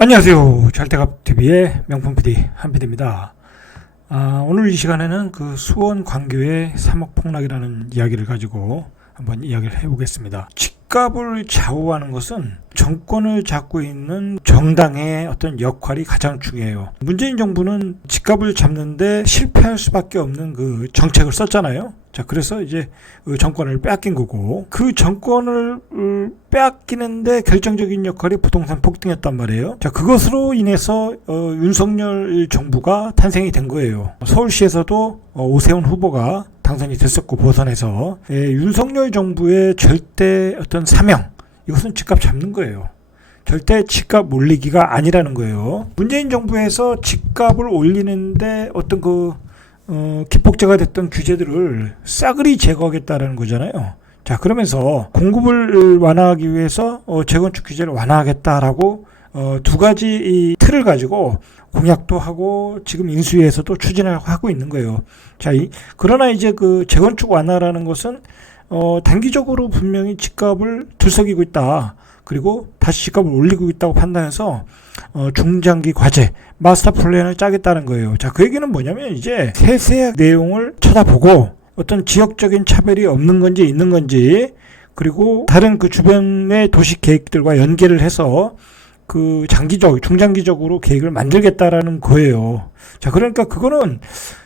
안녕하세요. 잘때갑TV의 명품 PD 한PD입니다. 오늘 이 시간에는 그 수원 광교의 3억 폭락이라는 이야기를 가지고 한번 이야기를 해보겠습니다. 집값을 좌우하는 것은 정권을 잡고 있는 정당의 어떤 역할이 가장 중요해요. 문재인 정부는 집값을 잡는데 실패할 수밖에 없는 그 정책을 썼잖아요. 자, 그래서 이제 그 정권을 빼앗긴 거고, 그 정권을 빼앗기는데 결정적인 역할이 부동산 폭등이었단 말이에요. 자, 그것으로 인해서 윤석열 정부가 탄생이 된 거예요. 서울시에서도 오세훈 후보가 당선이 됐었고, 보선에서 윤석열 정부의 절대 어떤 사명, 이것은 집값 잡는 거예요. 절대 집값 올리기가 아니라는 거예요. 문재인 정부에서 집값을 올리는데 어떤 기폭제가 됐던 규제들을 싸그리 제거하겠다라는 거잖아요. 자, 그러면서 공급을 완화하기 위해서 재건축 규제를 완화하겠다라고 두 가지 이 틀을 가지고 공약도 하고 지금 인수위에서도 추진을 하고 있는 거예요. 자, 그러나 이제 그 재건축 완화라는 것은 단기적으로 분명히 집값을 들썩이고 있다. 그리고 다시 집값을 올리고 있다고 판단해서 중장기 과제, 마스터 플랜을 짜겠다는 거예요. 자, 그 얘기는 뭐냐면 이제 세세한 내용을 쳐다보고 어떤 지역적인 차별이 없는 건지 있는 건지, 그리고 다른 그 주변의 도시 계획들과 연계를 해서 그 중장기적으로 계획을 만들겠다라는 거예요. 자, 그러니까 그거는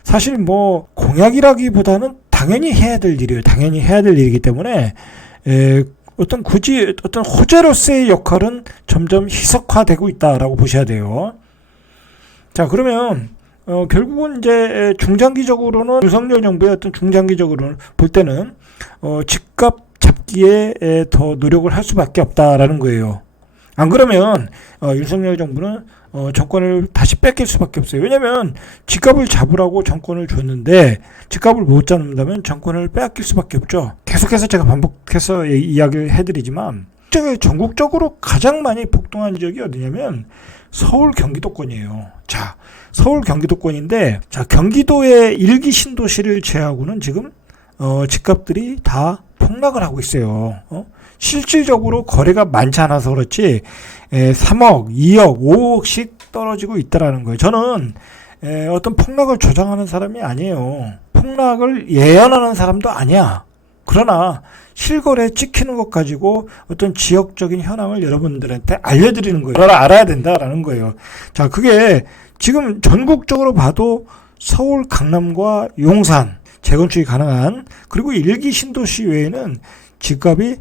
사실 뭐 공약이라기보다는 당연히 해야 될 일이에요. 당연히 해야 될 일이기 때문에 어떤 호재로서의 역할은 점점 희석화되고 있다라고 보셔야 돼요. 자, 그러면 결국은 이제 중장기적으로는 윤석열 정부의 어떤 중장기적으로는 볼 때는 집값 잡기에 더 노력을 할 수밖에 없다라는 거예요. 안 그러면 윤석열 정부는 정권을 다시 뺏길 수밖에 없어요. 왜냐하면 집값을 잡으라고 정권을 줬는데 집값을 못 잡는다면 정권을 빼앗길 수밖에 없죠. 계속해서 제가 반복해서 이야기를 해드리지만 전국적으로 가장 많이 폭등한 지역이 어디냐면 서울 경기도권이에요. 자, 서울 경기도권인데, 자, 경기도의 일기 신도시를 제외하고는 지금 집값들이 다 폭락을 하고 있어요. 실질적으로 거래가 많지 않아서 그렇지 3억, 2억, 5억씩 떨어지고 있다라는 거예요. 저는 어떤 폭락을 조장하는 사람이 아니에요. 폭락을 예언하는 사람도 아니야. 그러나 실거래 찍히는 것 가지고 어떤 지역적인 현황을 여러분들한테 알려드리는 거예요. 그걸 알아야 된다라는 거예요. 자, 그게 지금 전국적으로 봐도 서울, 강남과 용산 재건축이 가능한, 그리고 일기 신도시 외에는 집값이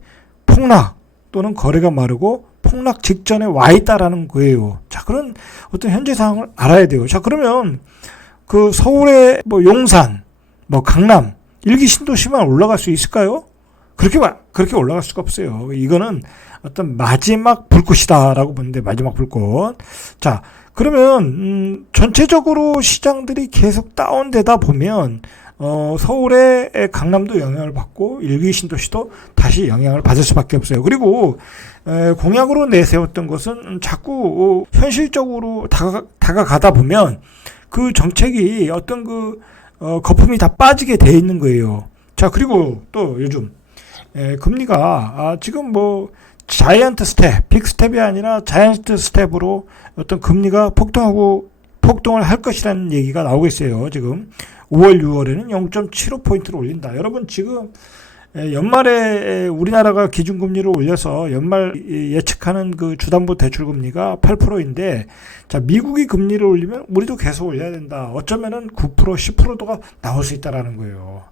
폭락 또는 거래가 마르고 폭락 직전에 와 있다라는 거예요. 자, 그런 어떤 현재 상황을 알아야 돼요. 자, 그러면 그 서울의 뭐 용산, 뭐 강남, 일기 신도시만 올라갈 수 있을까요? 그렇게 올라갈 수가 없어요. 이거는 어떤 마지막 불꽃이다라고 보는데, 마지막 불꽃. 자, 그러면 전체적으로 시장들이 계속 다운되다 보면 서울의 강남도 영향을 받고 일기 신도시도 다시 영향을 받을 수밖에 없어요. 그리고 공약으로 내세웠던 것은 자꾸 현실적으로 다가가다 보면 그 정책이 어떤 거품이 다 빠지게 돼 있는 거예요. 자, 그리고 또 요즘 금리가 지금 뭐 자이언트 스텝, 빅 스텝이 아니라 자이언트 스텝으로 어떤 금리가 폭등을 할 것이라는 얘기가 나오고 있어요. 지금 5월, 6월에는 0.75포인트를 올린다. 여러분, 지금 연말에 우리나라가 기준금리를 올려서 연말 예측하는 그 주담보대출금리가 8%인데, 자, 미국이 금리를 올리면 우리도 계속 올려야 된다. 어쩌면은 9%, 10%도가 나올 수 있다라는 거예요.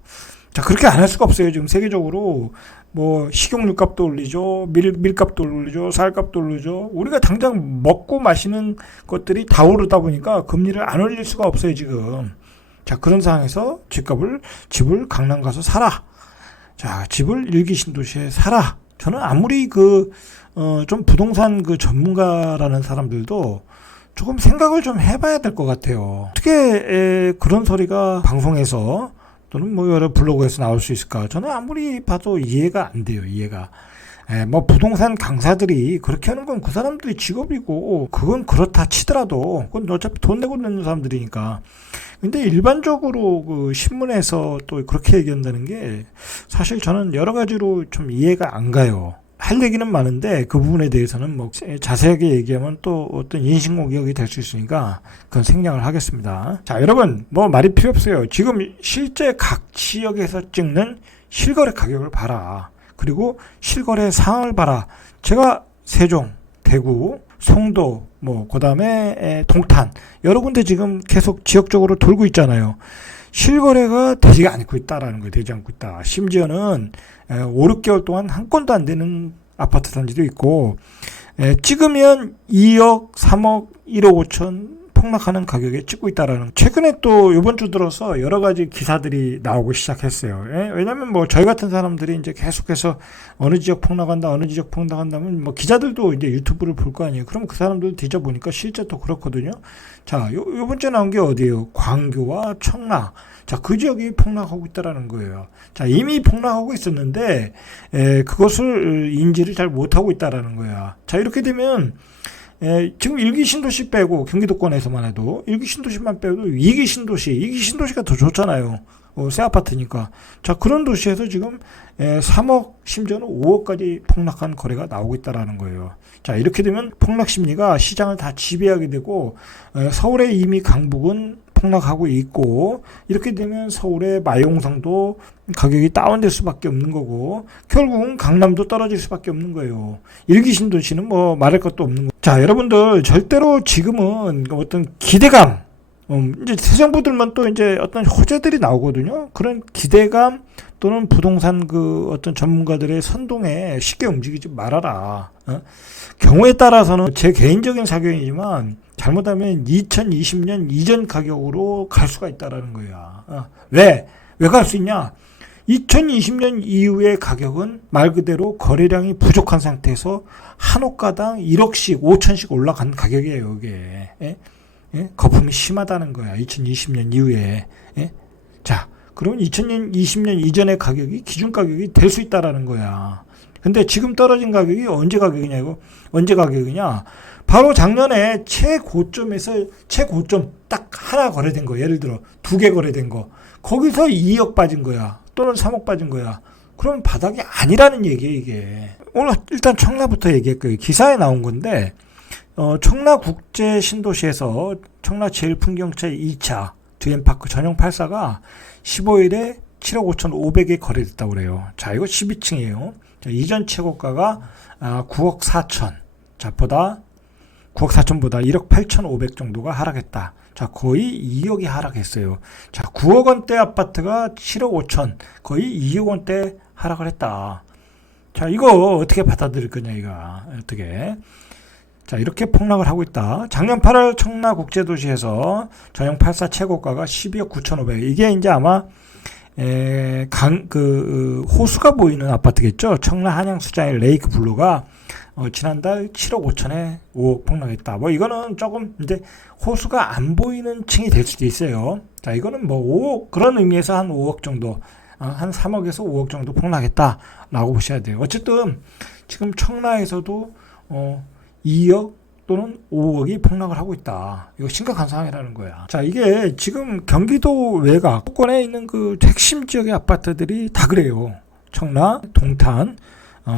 자, 그렇게 안 할 수가 없어요. 지금 세계적으로 뭐 식용유 값도 올리죠, 밀값도 올리죠, 쌀값도 올리죠. 우리가 당장 먹고 마시는 것들이 다 오르다 보니까 금리를 안 올릴 수가 없어요, 지금. 자, 그런 상황에서 집을 강남 가서 사라. 자, 집을 일기 신도시에 사라. 저는 아무리 좀 부동산 전문가라는 사람들도 조금 생각을 좀 해봐야 될 것 같아요. 어떻게 그런 소리가 방송에서 또는 뭐 여러 블로그에서 나올 수 있을까? 저는 아무리 봐도 이해가 안 돼요. 이해가. 뭐 부동산 강사들이 그렇게 하는 건 그 사람들이 직업이고, 그건 그렇다 치더라도 그건 어차피 돈 내고 내는 사람들이니까. 근데 일반적으로 그 신문에서 또 그렇게 얘기한다는 게 사실 저는 여러 가지로 좀 이해가 안 가요. 할 얘기는 많은데 그 부분에 대해서는 뭐 자세하게 얘기하면 또 어떤 인신공격이 될 수 있으니까 그건 생략을 하겠습니다. 자, 여러분 뭐 말이 필요 없어요. 지금 실제 각 지역에서 찍는 실거래 가격을 봐라. 그리고 실거래 상황을 봐라. 제가 세종, 대구, 송도, 뭐 그다음에 동탄 여러 군데 지금 계속 지역적으로 돌고 있잖아요. 실거래가 되지 않고 있다라는 거예요. 되지 않고 있다. 심지어는 5, 6개월 동안 한 건도 안 되는 아파트 단지도 있고 찍으면 2억, 3억, 1억 5천 폭락하는 가격에 찍고 있다라는. 최근에 또 이번 주 들어서 여러 가지 기사들이 나오고 시작했어요. 왜냐면 뭐 저희 같은 사람들이 이제 계속해서 어느 지역 폭락한다, 어느 지역 폭락한다면 뭐 기자들도 이제 유튜브를 볼 거 아니에요. 그럼 그 사람들 뒤져보니까 실제 또 그렇거든요. 자, 요번 주에 나온 게 어디예요? 광교와 청라. 자, 그 지역이 폭락하고 있다라는 거예요. 자, 이미 폭락하고 있었는데 그것을 인지를 잘 못하고 있다라는 거야. 자, 이렇게 되면 지금 1기 신도시 빼고 경기도권에서만 해도 1기 신도시만 빼도 2기 신도시가 더 좋잖아요. 새 아파트니까. 자, 그런 도시에서 지금 3억 심지어는 5억까지 폭락한 거래가 나오고 있다라는 거예요. 자, 이렇게 되면 폭락 심리가 시장을 다 지배하게 되고 서울의 이미 강북은 폭락하고 있고 이렇게 되면 서울의 마용상도 가격이 다운될 수밖에 없는 거고 결국은 강남도 떨어질 수밖에 없는 거예요. 1기 신도시는 뭐 말할 것도 없는 거. 자, 여러분들 절대로 지금은 어떤 기대감 이제 새 정부들만 또 이제 어떤 호재들이 나오거든요. 그런 기대감 또는 부동산 그 어떤 전문가들의 선동에 쉽게 움직이지 말아라. 경우에 따라서는 제 개인적인 사견이지만 잘못하면 2020년 이전 가격으로 갈 수가 있다라는 거야. 왜 갈 수 있냐? 2020년 이후의 가격은 말 그대로 거래량이 부족한 상태에서 한 호가당 1억씩 5천씩 올라간 가격이에요. 이게. 거품이 심하다는 거야. 2020년 이후에. 자, 그러면 2020년 이전의 가격이 기준 가격이 될 수 있다라는 거야. 근데 지금 떨어진 가격이 언제 가격이냐? 바로 작년에 최고점에서 최고점 딱 하나 거래된 거. 예를 들어 2개 거래된 거. 거기서 2억 빠진 거야. 또는 3억 빠진 거야. 그럼 바닥이 아니라는 얘기예요, 이게. 오늘 일단 청라부터 얘기했고요. 기사에 나온 건데 청라국제 신도시에서 청라제일풍경채 2차 드엠파크 전용 8사가 15일에 7억 5,500에 거래됐다고 그래요. 자, 이거 12층이에요. 자, 이전 최고가가 9억 4천. 자, 9억 4천보다 1억 8,500 정도가 하락했다. 자, 거의 2억이 하락했어요. 자, 9억 원대 아파트가 7억 5천, 거의 2억 원대 하락을 했다. 자, 이거 어떻게 받아들일 거냐, 이거. 어떻게. 자, 이렇게 폭락을 하고 있다. 작년 8월 청라국제도시에서 전용 8사 최고가가 12억 9,500. 이게 이제 아마 호수가 보이는 아파트겠죠. 청라 한양수자의 레이크 블루가 지난달 7억 5천에 5억 폭락했다. 뭐 이거는 조금 이제 호수가 안 보이는 층이 될 수도 있어요. 자, 이거는 뭐 5억 그런 의미에서 한 5억 정도, 한 3억에서 5억 정도 폭락했다라고 보셔야 돼요. 어쨌든 지금 청라에서도 2억 또는 5억이 폭락을 하고 있다. 이거 심각한 상황이라는 거야. 자, 이게 지금 경기도 외곽 수도권에 있는 그 핵심 지역의 아파트들이 다 그래요. 청라, 동탄,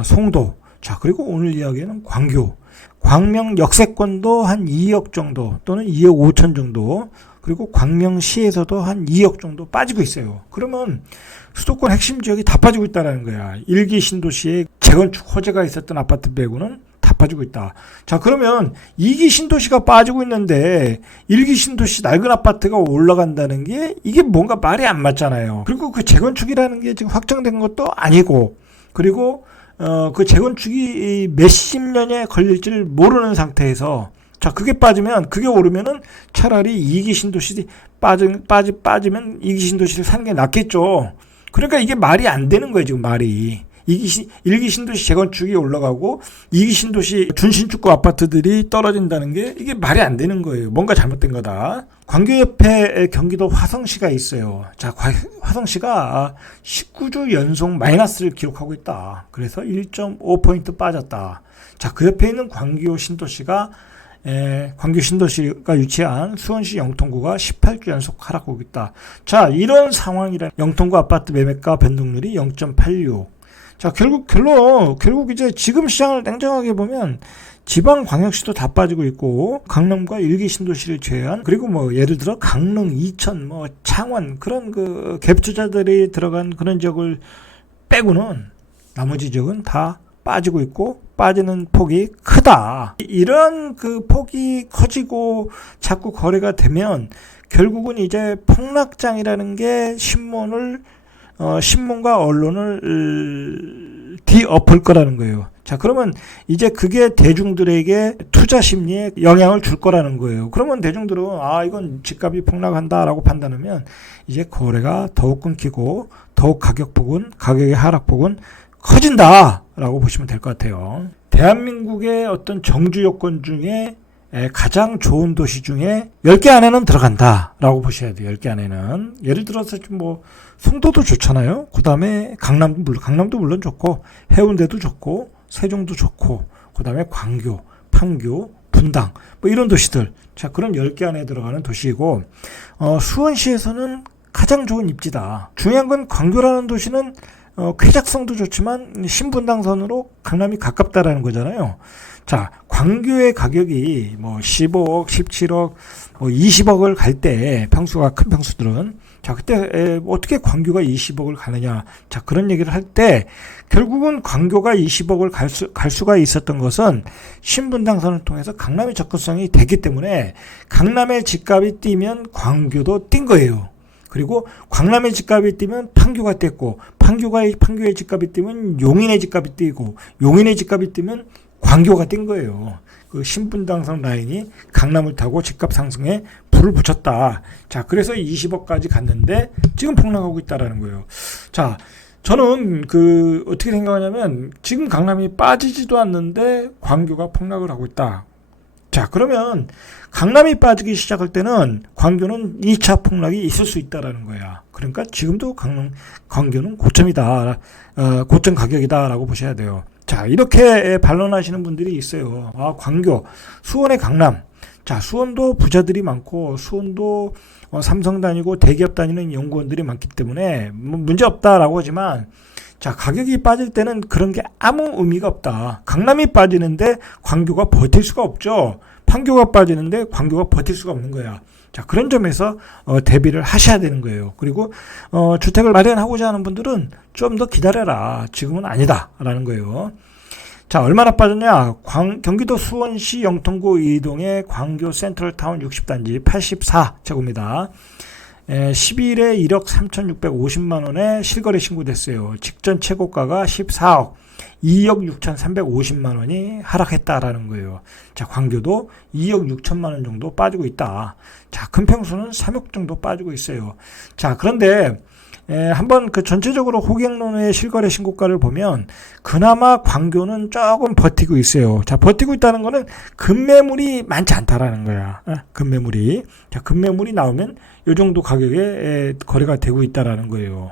송도. 자, 그리고 오늘 이야기는 광교. 광명 역세권도 한 2억 정도 또는 2억 5천 정도. 그리고 광명시에서도 한 2억 정도 빠지고 있어요. 그러면 수도권 핵심 지역이 다 빠지고 있다는 거야. 1기 신도시에 재건축 호재가 있었던 아파트 빼고는 다 빠지고 있다. 자, 그러면 2기 신도시가 빠지고 있는데 1기 신도시 낡은 아파트가 올라간다는 게 이게 뭔가 말이 안 맞잖아요. 그리고 그 재건축이라는 게 지금 확정된 것도 아니고, 그리고 그 재건축이 몇십 년에 걸릴지를 모르는 상태에서, 자, 그게 빠지면, 그게 오르면은 차라리 2기 신도시 빠지면 2기 신도시를 사는 게 낫겠죠. 그러니까 이게 말이 안 되는 거예요, 지금 말이. 1기 신도시 재건축이 올라가고 2기 신도시 준신축구 아파트들이 떨어진다는 게 이게 말이 안 되는 거예요. 뭔가 잘못된 거다. 광교 옆에 경기도 화성시가 있어요. 자, 화성시가 19주 연속 마이너스를 기록하고 있다. 그래서 1.5포인트 빠졌다. 자, 그 옆에 있는 광교 신도시가 위치한 수원시 영통구가 18주 연속 하락하고 있다. 자, 이런 상황이라 영통구 아파트 매매가 변동률이 0.86. 자, 결국 이제 지금 시장을 냉정하게 보면 지방 광역시도 다 빠지고 있고, 강남과 일기 신도시를 제외한, 그리고 뭐 예를 들어 강릉, 이천, 뭐 창원 그런 그 갭 투자들이 들어간 그런 지역을 빼고는 나머지 지역은 다 빠지고 있고, 빠지는 폭이 크다. 이런 그 폭이 커지고 자꾸 거래가 되면 결국은 이제 폭락장이라는 게 신문과 언론을 뒤엎을 거라는 거예요. 자, 그러면 이제 그게 대중들에게 투자 심리에 영향을 줄 거라는 거예요. 그러면 대중들은 이건 집값이 폭락한다라고 판단하면 이제 거래가 더욱 끊기고 더욱 가격의 하락폭은 커진다라고 보시면 될 것 같아요. 대한민국의 어떤 정주 요건 중에 가장 좋은 도시 중에 10개 안에는 들어간다라고 보셔야 돼요. 10개 안에는. 예를 들어서 좀 뭐 송도도 좋잖아요. 그다음에 강남도 물론 좋고, 해운대도 좋고, 세종도 좋고, 그다음에 광교, 판교, 분당 뭐 이런 도시들. 자, 그런 10개 안에 들어가는 도시이고, 수원시에서는 가장 좋은 입지다. 중요한 건 광교라는 도시는 쾌적성도 좋지만 신분당선으로 강남이 가깝다라는 거잖아요. 자, 광교의 가격이 뭐 15억, 17억, 뭐 20억을 갈 때 큰 평수들은, 자, 그때 어떻게 광교가 20억을 가느냐. 자, 그런 얘기를 할 때 결국은 광교가 20억을 갈 수가 있었던 것은 신분당선을 통해서 강남의 접근성이 되기 때문에 강남의 집값이 뛰면 광교도 뛴 거예요. 그리고 광남의 집값이 뛰면 판교가 뛰고, 판교의 집값이 뛰면 용인의 집값이 뛰고, 용인의 집값이 뛰면 광교가 뛴 거예요. 그 신분당선 라인이 강남을 타고 집값 상승에 불을 붙였다. 자, 그래서 20억까지 갔는데 지금 폭락하고 있다라는 거예요. 자, 저는 어떻게 생각하냐면 지금 강남이 빠지지도 않는데 광교가 폭락을 하고 있다. 자, 그러면 강남이 빠지기 시작할 때는 광교는 2차 폭락이 있을 수 있다라는 거야. 그러니까 지금도 광교는 고점이다, 고점 가격이다라고 보셔야 돼요. 자, 이렇게 반론하시는 분들이 있어요. 광교, 수원의 강남. 자, 수원도 부자들이 많고, 수원도 삼성 다니고 대기업 다니는 연구원들이 많기 때문에 문제 없다라고 하지만, 자, 가격이 빠질 때는 그런 게 아무 의미가 없다. 강남이 빠지는데 광교가 버틸 수가 없죠. 판교가 빠지는데 광교가 버틸 수가 없는 거야. 자, 그런 점에서 대비를 하셔야 되는 거예요. 그리고 주택을 마련하고자 하는 분들은 좀 더 기다려라. 지금은 아니다라는 거예요. 자, 얼마나 빠졌냐? 경기도 수원시 영통구 이동의 광교 센트럴타운 60단지 84제곱미터. 10일에 1억 3,650만 원에 실거래 신고됐어요. 직전 최고가가 14억, 2억 6,350만 원이 하락했다라는 거예요. 자, 광교도 2억 6천만 원 정도 빠지고 있다. 자, 큰 평수는 3억 정도 빠지고 있어요. 자, 그런데 한번 전체적으로 호갱론의 실거래 신고가를 보면 그나마 광교는 조금 버티고 있어요. 자, 버티고 있다는 거는 급매물이 많지 않다라는 거야. 급매물이. 자, 급매물이 나오면 이 정도 가격에 거래가 되고 있다라는 거예요.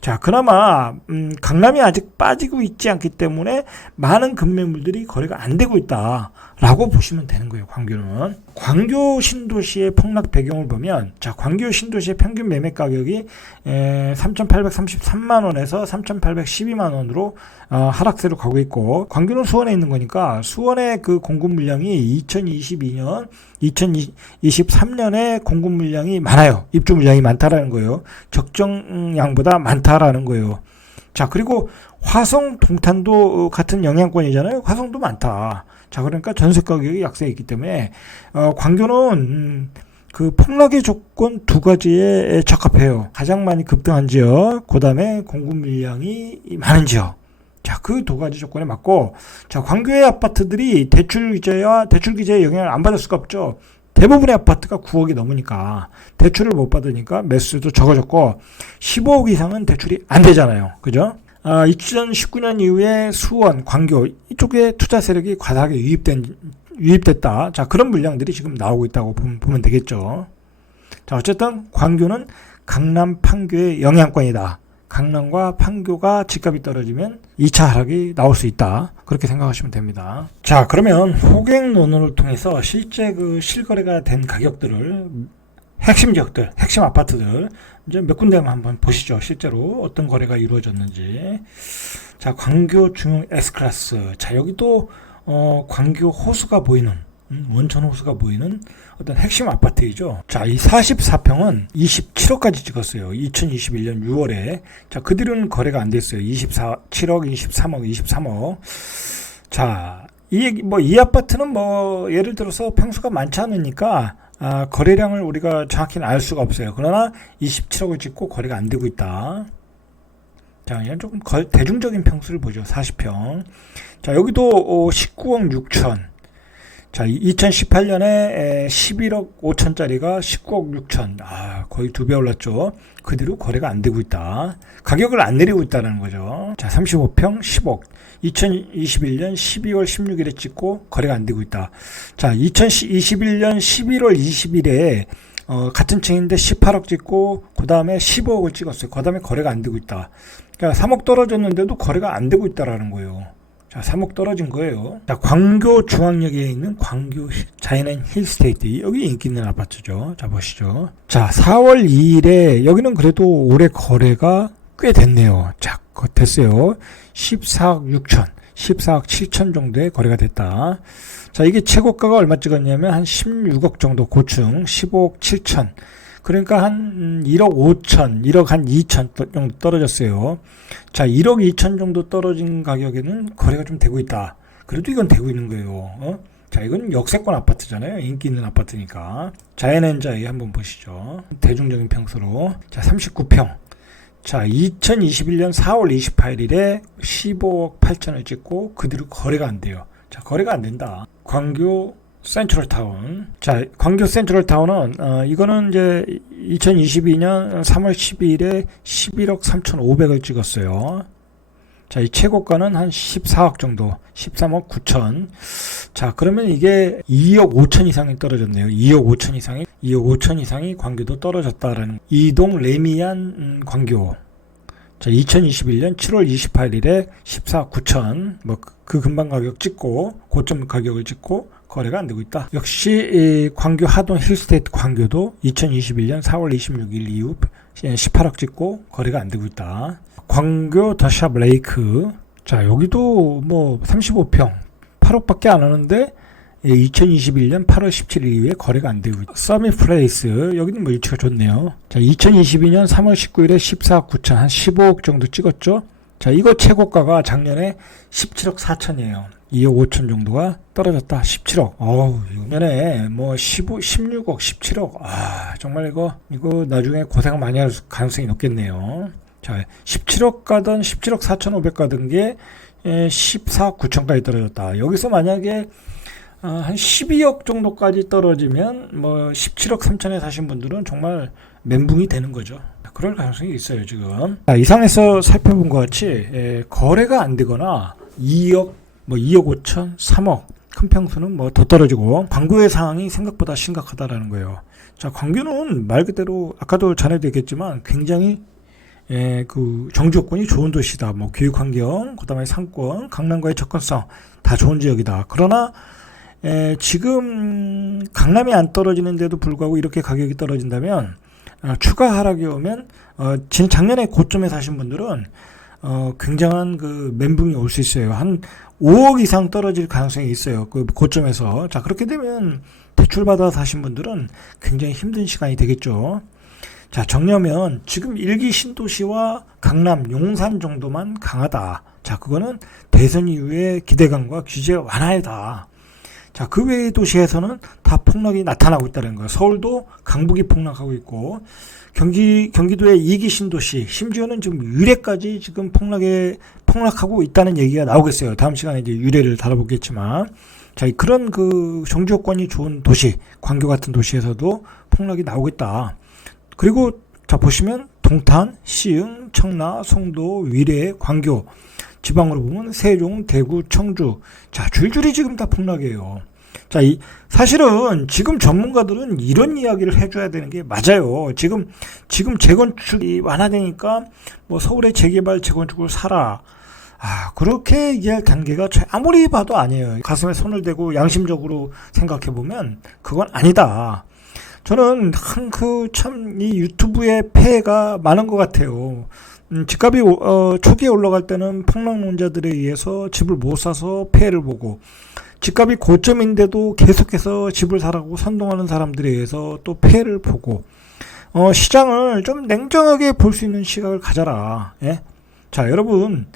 자, 그나마 강남이 아직 빠지고 있지 않기 때문에 많은 급매물들이 거래가 안 되고 있다라고 보시면 되는 거예요. 광교는. 광교 신도시의 폭락 배경을 보면, 자, 광교 신도시의 평균 매매 가격이 3,833만 원에서 3,812만 원으로 하락세로 가고 있고, 광교는 수원에 있는 거니까 수원의 그 공급 물량이 2023년에 공급 물량이 많아요. 입주 물량이 많다라는 거예요. 적정량보다 많다라는 거예요. 자, 그리고 화성, 동탄도 같은 영향권이잖아요. 화성도 많다. 자, 그러니까 전세 가격이 약세에 있기 때문에 광교는 그 폭락의 조건 두 가지에 적합해요. 가장 많이 급등한 지역, 그 다음에 공급 물량이 많은 지역. 자, 그 두 가지 조건에 맞고, 자, 광교의 아파트들이 대출 규제에 영향을 안 받을 수가 없죠. 대부분의 아파트가 9억이 넘으니까 대출을 못 받으니까 매수도 적어졌고 15억 이상은 대출이 안 되잖아요. 그죠? 2019년 이후에 수원, 광교 이쪽에 투자 세력이 과다하게 유입됐다. 자, 그런 물량들이 지금 나오고 있다고 보면 되겠죠. 자, 어쨌든 광교는 강남, 판교의 영향권이다. 강남과 판교가 집값이 떨어지면 2차 하락이 나올 수 있다. 그렇게 생각하시면 됩니다. 자, 그러면 호갱론을 통해서 실제 그 실거래가 된 가격들을 핵심 지역들, 핵심 아파트들 이제 몇 군데만 한번 보시죠. 실제로 어떤 거래가 이루어졌는지. 자, 광교 중흥 S클래스. 자, 여기도 광교 호수가 보이는 원천 호수가 보이는 어떤 핵심 아파트이죠. 자, 이 44평은 27억까지 찍었어요. 2021년 6월에. 자, 그 뒤로는 거래가 안 됐어요. 27억, 23억, 23억. 자, 이 아파트는 예를 들어서 평수가 많지 않으니까, 거래량을 우리가 정확히는 알 수가 없어요. 그러나 27억을 찍고 거래가 안 되고 있다. 자, 그냥 조금 대중적인 평수를 보죠. 40평. 자, 여기도 19억 6천. 자, 2018년에 11억 5천짜리가 19억 6천. 거의 2배 올랐죠. 그 뒤로 거래가 안 되고 있다. 가격을 안 내리고 있다는 거죠. 자, 35평 10억. 2021년 12월 16일에 찍고 거래가 안 되고 있다. 자, 2021년 11월 20일에 같은 층인데 18억 찍고 그 다음에 15억을 찍었어요. 그 다음에 거래가 안 되고 있다. 그러니까 3억 떨어졌는데도 거래가 안 되고 있다라는 거예요. 자, 3억 떨어진 거예요. 자, 광교 중앙역에 있는 광교 자이넨 힐스테이트. 여기 인기 있는 아파트죠. 자, 보시죠. 자, 4월 2일에 여기는 그래도 올해 거래가 꽤 됐네요. 자, 됐어요. 14억 6천, 14억 7천 정도의 거래가 됐다. 자, 이게 최고가가 얼마 찍었냐면 한 16억 정도 고층, 15억 7천. 그러니까 한 1억 5천, 1억 한 2천 정도 떨어졌어요. 자, 1억 2천 정도 떨어진 가격에는 거래가 좀 되고 있다. 그래도 이건 되고 있는 거예요. 자, 이건 역세권 아파트잖아요. 인기 있는 아파트니까. 자이넨자이 한번 보시죠. 대중적인 평수로. 자, 39평. 자, 2021년 4월 28일에 15억 8천을 찍고 그 뒤로 거래가 안 돼요. 자, 거래가 안 된다. 광교 센트럴타운. 자, 광교 센트럴타운은 이거는 이제 2022년 3월 12일에 11억 3,500을 찍었어요. 자, 이 최고가는 한 14억 정도, 13억 9천. 자, 그러면 이게 2억 5천 이상이 떨어졌네요. 2억 5천 이상이 광교도 떨어졌다라는. 이동 레미안 광교. 자, 2021년 7월 28일에 14억 9천. 그 근방 가격 찍고, 고점 가격을 찍고, 거래가 안 되고 있다. 역시 광교 하동 힐스테이트 광교도 2021년 4월 26일 이후 18억 찍고 거래가 안 되고 있다. 광교 더샵 레이크. 자, 여기도 35평 8억밖에 안 하는데 2021년 8월 17일 이후에 거래가 안 되고 있다. 서밋 플레이스. 여기는 위치가 좋네요. 자, 2022년 3월 19일에 14억 9천, 한 15억 정도 찍었죠. 자, 이거 최고가가 작년에 17억 4천이에요. 2억 5천 정도가 떨어졌다. 17억. 이년에 16억, 17억. 정말 이거 나중에 고생 많이 할 가능성이 높겠네요. 자, 17억 가던 17억 4천5백 가던 게 14억 9천까지 떨어졌다. 여기서 만약에 한 12억 정도까지 떨어지면 17억 3천에 사신 분들은 정말 멘붕이 되는 거죠. 그럴 가능성이 있어요, 지금. 이상에서 살펴본 것 같이 거래가 안 되거나 2억 5천, 3억, 큰 평수는 더 떨어지고, 광교의 상황이 생각보다 심각하다라는 거예요. 자, 광교는 말 그대로, 아까도 전에도 얘기했지만, 굉장히, 정주 요건이 좋은 도시다. 교육 환경, 그 다음에 상권, 강남과의 접근성, 다 좋은 지역이다. 그러나, 지금, 강남이 안 떨어지는데도 불구하고 이렇게 가격이 떨어진다면, 추가 하락이 오면, 작년에 고점에 사신 분들은, 굉장한 멘붕이 올 수 있어요. 한 5억 이상 떨어질 가능성이 있어요. 그 고점에서. 자, 그렇게 되면 대출받아 사신 분들은 굉장히 힘든 시간이 되겠죠. 자, 정리하면 지금 1기 신도시와 강남, 용산 정도만 강하다. 자, 그거는 대선 이후에 기대감과 규제 완화이다. 자, 그 외의 도시에서는 다 폭락이 나타나고 있다는 거예요. 서울도 강북이 폭락하고 있고, 경기도의 2기 신도시, 심지어는 지금 유래까지 지금 폭락하고 있다는 얘기가 나오겠어요. 다음 시간에 이제 유래를 다뤄보겠지만. 자, 그런 정주 요건이 좋은 도시, 광교 같은 도시에서도 폭락이 나오고 있다. 그리고, 자, 보시면, 동탄, 시흥, 청라, 송도, 위례, 광교, 지방으로 보면 세종, 대구, 청주. 자, 줄줄이 지금 다 폭락이에요. 자, 사실은 지금 전문가들은 이런 이야기를 해줘야 되는 게 맞아요. 지금 재건축이 완화되니까 서울의 재개발, 재건축을 사라. 그렇게 얘기할 단계가 아무리 봐도 아니에요. 가슴에 손을 대고 양심적으로 생각해보면 그건 아니다. 저는 참 이 유튜브에 폐해가 많은 것 같아요. 집값이 초기에 올라갈 때는 폭락론자들에 의해서 집을 못 사서 폐해를 보고, 집값이 고점인데도 계속해서 집을 사라고 선동하는 사람들에 의해서 또 폐해를 보고, 시장을 좀 냉정하게 볼 수 있는 시각을 가져라. 예? 자, 여러분,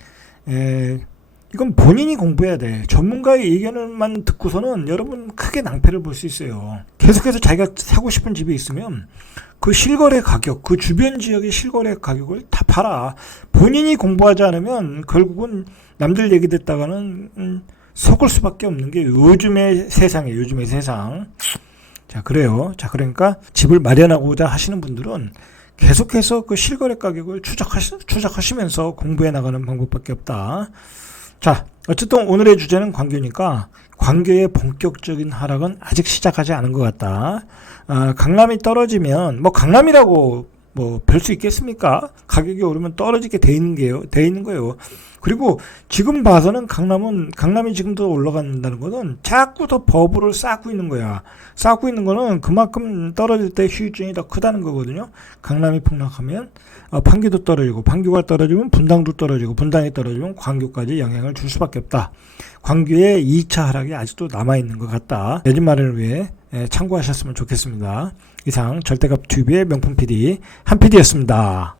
이건 본인이 공부해야 돼. 전문가의 의견을만 듣고서는 여러분 크게 낭패를 볼 수 있어요. 계속해서 자기가 사고 싶은 집이 있으면 그 실거래 가격, 그 주변 지역의 실거래 가격을 다 팔아. 본인이 공부하지 않으면 결국은 남들 얘기 듣다가는 속을 수밖에 없는 게 요즘의 세상이에요. 요즘의 세상. 자, 그래요. 자, 그러니까 집을 마련하고자 하시는 분들은 계속해서 그 실거래 가격을 추적하시면서 공부해 나가는 방법밖에 없다. 자, 어쨌든 오늘의 주제는 광교니까 광교의 본격적인 하락은 아직 시작하지 않은 것 같다. 강남이 떨어지면 뭐 강남이라고 뭐 별 수 있겠습니까? 가격이 오르면 떨어지게 돼 있는 거예요. 그리고 지금 봐서는 강남이 지금 더 올라간다는 것은 자꾸 더 버블을 쌓고 있는 거야. 쌓고 있는 거는 그만큼 떨어질 때 휴유증이 더 크다는 거거든요. 강남이 폭락하면 판교도 떨어지고, 판교가 떨어지면 분당도 떨어지고, 분당이 떨어지면 광교까지 영향을 줄 수밖에 없다. 광교의 2차 하락이 아직도 남아있는 것 같다. 내 집 마련을 위해 참고하셨으면 좋겠습니다. 이상 절대값 TV의 명품 PD 한 PD였습니다.